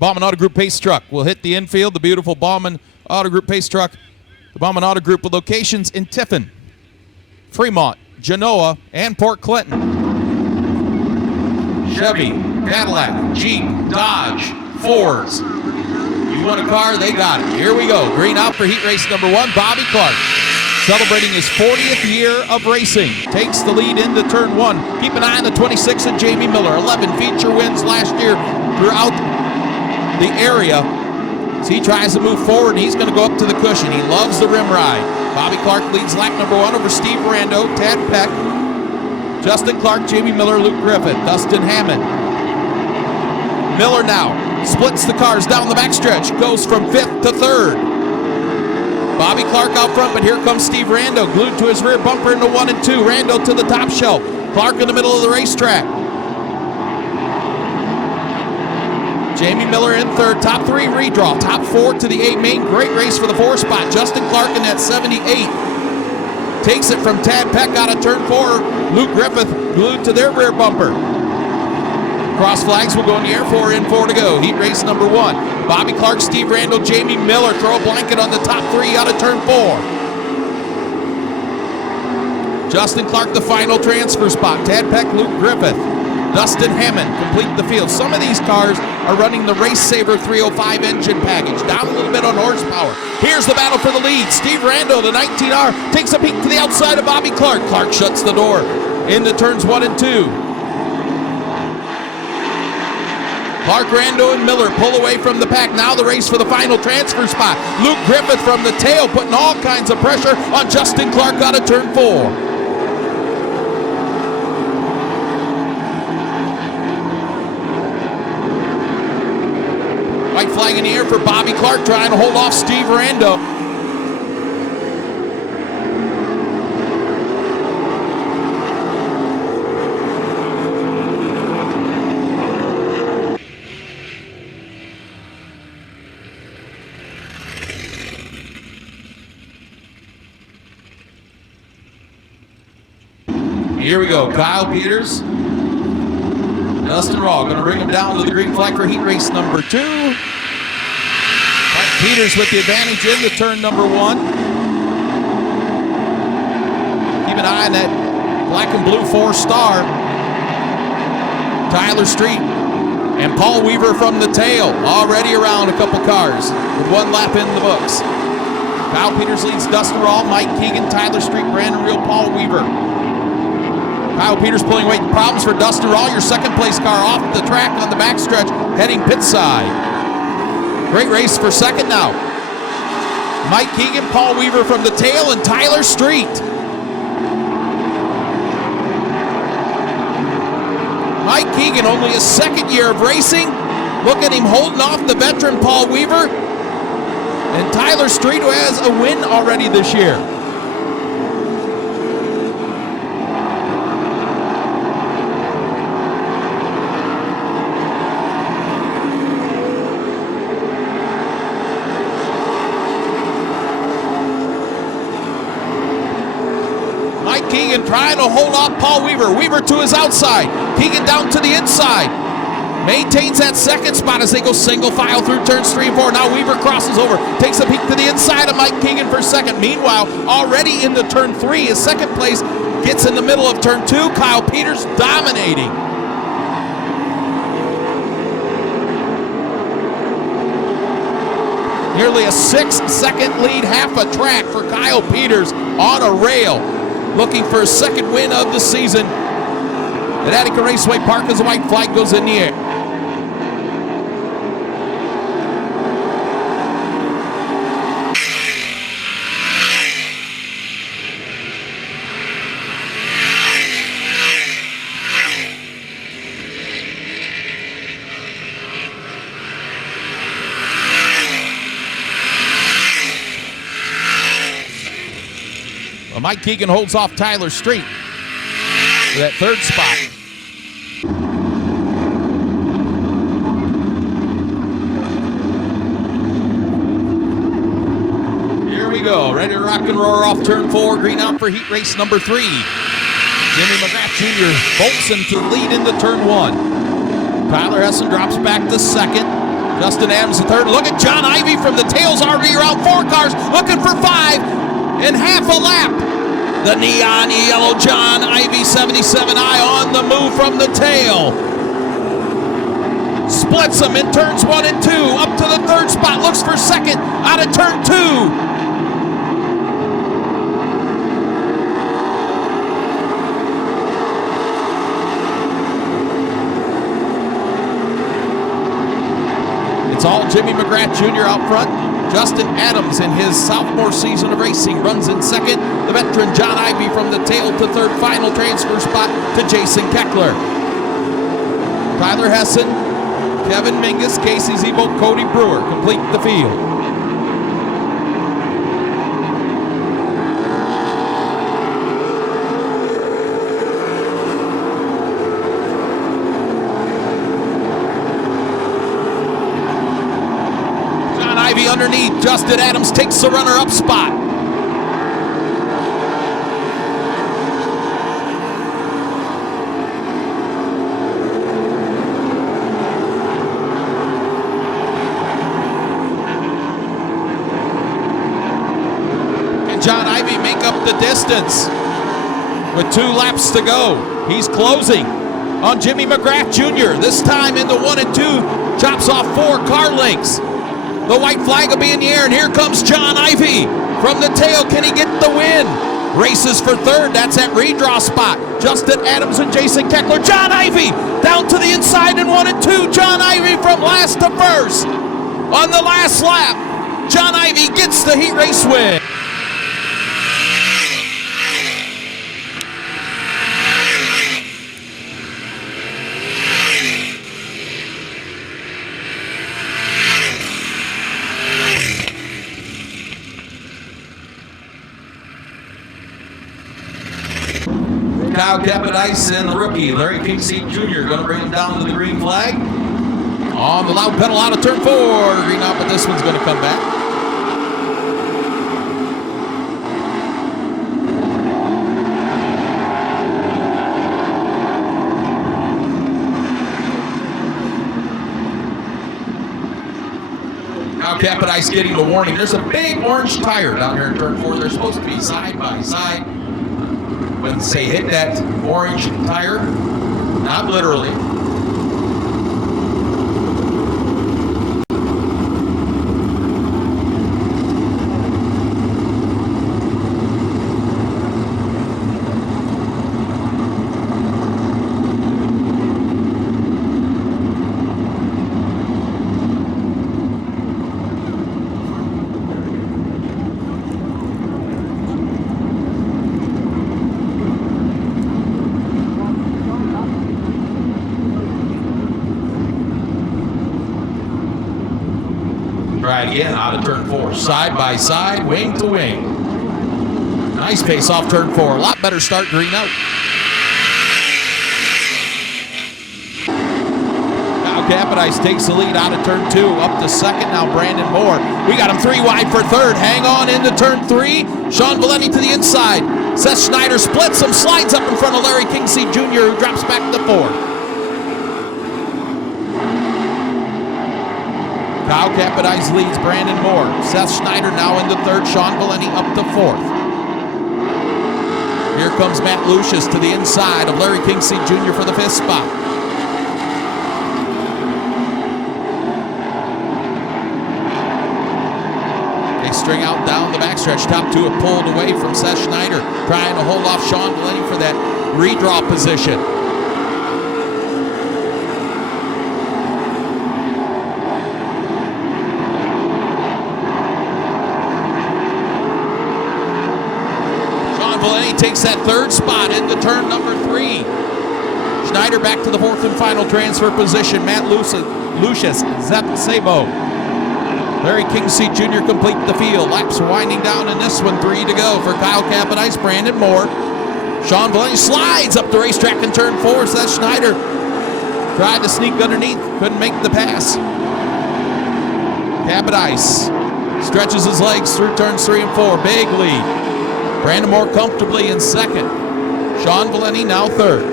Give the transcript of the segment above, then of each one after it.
Bauman Auto Group pace truck will hit the infield. The beautiful Bauman Auto Group pace truck. The Bauman Auto Group with locations in Tiffin, Fremont, Genoa, and Port Clinton. Chevy, Cadillac, Jeep, Dodge, Fords. You want a car? They got it. Here we go. Green out for heat race number 1. Bobby Clark, celebrating his 40th year of racing, takes the lead into turn 1. Keep an eye on the 26 of Jamie Miller. 11 feature wins last year throughout the area. As he tries to move forward, he's going to go up to the cushion. He loves the rim ride. Bobby Clark leads lap number 1 over Steve Rando, Tad Peck, Justin Clark, Jamie Miller, Luke Griffith, Dustin Hammond. Miller now splits the cars down the backstretch, goes from 5th to 3rd. Bobby Clark out front, but here comes Steve Rando, glued to his rear bumper into 1 and 2. Rando to the top shelf. Clark in the middle of the racetrack. Jamie Miller in 3rd. Top 3 redraw. Top 4 to the 8 main. Great race for the 4 spot. Justin Clark in that 78. Takes it from Tad Peck out of turn 4. Luke Griffith glued to their rear bumper. Cross flags will go in the air. 4 in, 4 to go. Heat race number 1. Bobby Clark, Steve Randall, Jamie Miller throw a blanket on the top 3 out of turn 4. Justin Clark, the final transfer spot. Tad Peck, Luke Griffith, Dustin Hammond complete the field. Some of these cars are running the Race Saver 305 engine package, down a little bit on horsepower. Here's the battle for the lead. Steve Randall, the 19R, takes a peek to the outside of Bobby Clark. Clark shuts the door into turns 1 and 2. Clark, Rando, and Miller pull away from the pack. Now the race for the final transfer spot. Luke Griffith from the tail putting all kinds of pressure on Justin Clark out of turn 4. White flag in the air for Bobby Clark trying to hold off Steve Rando. Here we go. Kyle Peters, Dustin Raw going to bring him down to the green flag for heat race number 2. Peters with the advantage into turn number 1. Keep an eye on that black and blue 4-star. Tyler Street and Paul Weaver from the tail, already around a couple cars with 1 lap in the books. Kyle Peters leads Dustin Raw, Mike Keegan, Tyler Street, Brandon Reel, Paul Weaver. Kyle Peters pulling away problems for Dustin Raw, your second place car off the track on the backstretch, heading pit side. Great race for second now. Mike Keegan, Paul Weaver from the tail, and Tyler Street. Mike Keegan, only his 2nd year of racing. Look at him holding off the veteran Paul Weaver. And Tyler Street, who has a win already this year. Keegan trying to hold off Paul Weaver. Weaver to his outside. Keegan down to the inside. Maintains that 2nd spot as they go single file through turns 3 and 4. Now Weaver crosses over. Takes a peek to the inside of Mike Keegan for 2nd. Meanwhile, already into turn 3, his 2nd place gets in the middle of turn 2. Kyle Peters dominating. Nearly a 6-second lead, half a track for Kyle Peters on a rail. Looking for a 2nd win of the season at Attica Raceway Park as the white flag goes in the air. Mike Keegan holds off Tyler Street for that 3rd spot. Here we go, ready to rock and roar off turn 4, green out for heat race number 3. Jimmy McGrath Jr. bolts him to lead into turn 1. Tyler Hessen drops back to 2nd. Justin Adams in third. Look at John Ivy from the tails RV around 4 cars, looking for 5 in half a lap. The neon yellow John Ivy 77i on the move from the tail. Splits them in turns 1 and 2. Up to the 3rd spot. Looks for 2nd out of turn 2. It's all Jimmy McGrath Jr. out front. Justin Adams in his sophomore season of racing runs in 2nd. The veteran John Ivy from the tail to 3rd. Final transfer spot to Jason Keckler. Tyler Hessen, Kevin Mingus, Casey Zebo, Cody Brewer complete the field. Underneath, Justin Adams takes the runner-up spot. And John Ivy make up the distance with 2 laps to go. He's closing on Jimmy McGrath Jr. This time in the 1 and 2, chops off 4 car lengths. The white flag will be in the air, and here comes John Ivy from the tail. Can he get the win? Races for 3rd. That's that redraw spot. Justin Adams and Jason Keckler. John Ivy down to the inside in 1 and 2. John Ivy from last to 1st. On the last lap, John Ivy gets the heat race win. Kyle Capodice and the rookie, Larry Kingsey Jr. going to bring him down to the green flag. On the loud pedal out of turn 4. Green out, but this one's going to come back. Kyle Capodice getting the warning. There's a big orange tire down here in turn 4. They're supposed to be side by side. When say hit that orange tire, not literally. Try again out of turn 4. Side by side, wing to wing. Nice pace off turn 4. A lot better start, green out. Now Capodice takes the lead out of turn 2. Up to 2nd now, Brandon Moore. We got him 3 wide for 3rd. Hang on into turn 3. Sean Valenti to the inside. Seth Schneider splits him, slides up in front of Larry Kingsey Jr., who drops back to 4th. Kyle Capodice leads Brandon Moore. Seth Schneider now into 3rd. Sean Valenti up to 4th. Here comes Matt Lucius to the inside of Larry Kingsey Jr. for the 5th spot. They string out down the backstretch. Top 2 have pulled away from Seth Schneider, trying to hold off Sean Valenti for that redraw position. Valenti takes that 3rd spot into turn number 3. Schneider back to the 4th and final transfer position. Matt Lucius, Zep Sabo. Larry Kingsey Jr. complete the field. Laps winding down in this one. 3 to go for Kyle Capodice, Brandon Moore. Sean Valenti slides up the racetrack in turn 4. Seth Schneider tried to sneak underneath, couldn't make the pass. Capodice stretches his legs through turns 3 and 4. Big lead. Brandon Moore comfortably in 2nd. Sean Valenti now 3rd.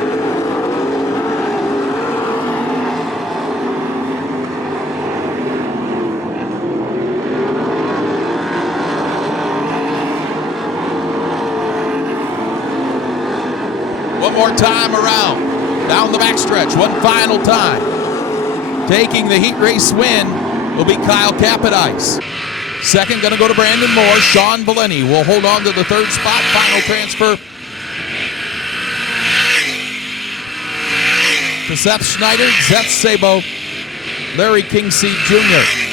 One more time around. Down the backstretch. One final time. Taking the heat race win will be Kyle Capodice. Second going to go to Brandon Moore. Sean Valeni will hold on to the third spot. Final transfer to Seth Schneider, Zeth Sabo, Larry Kingseed Jr.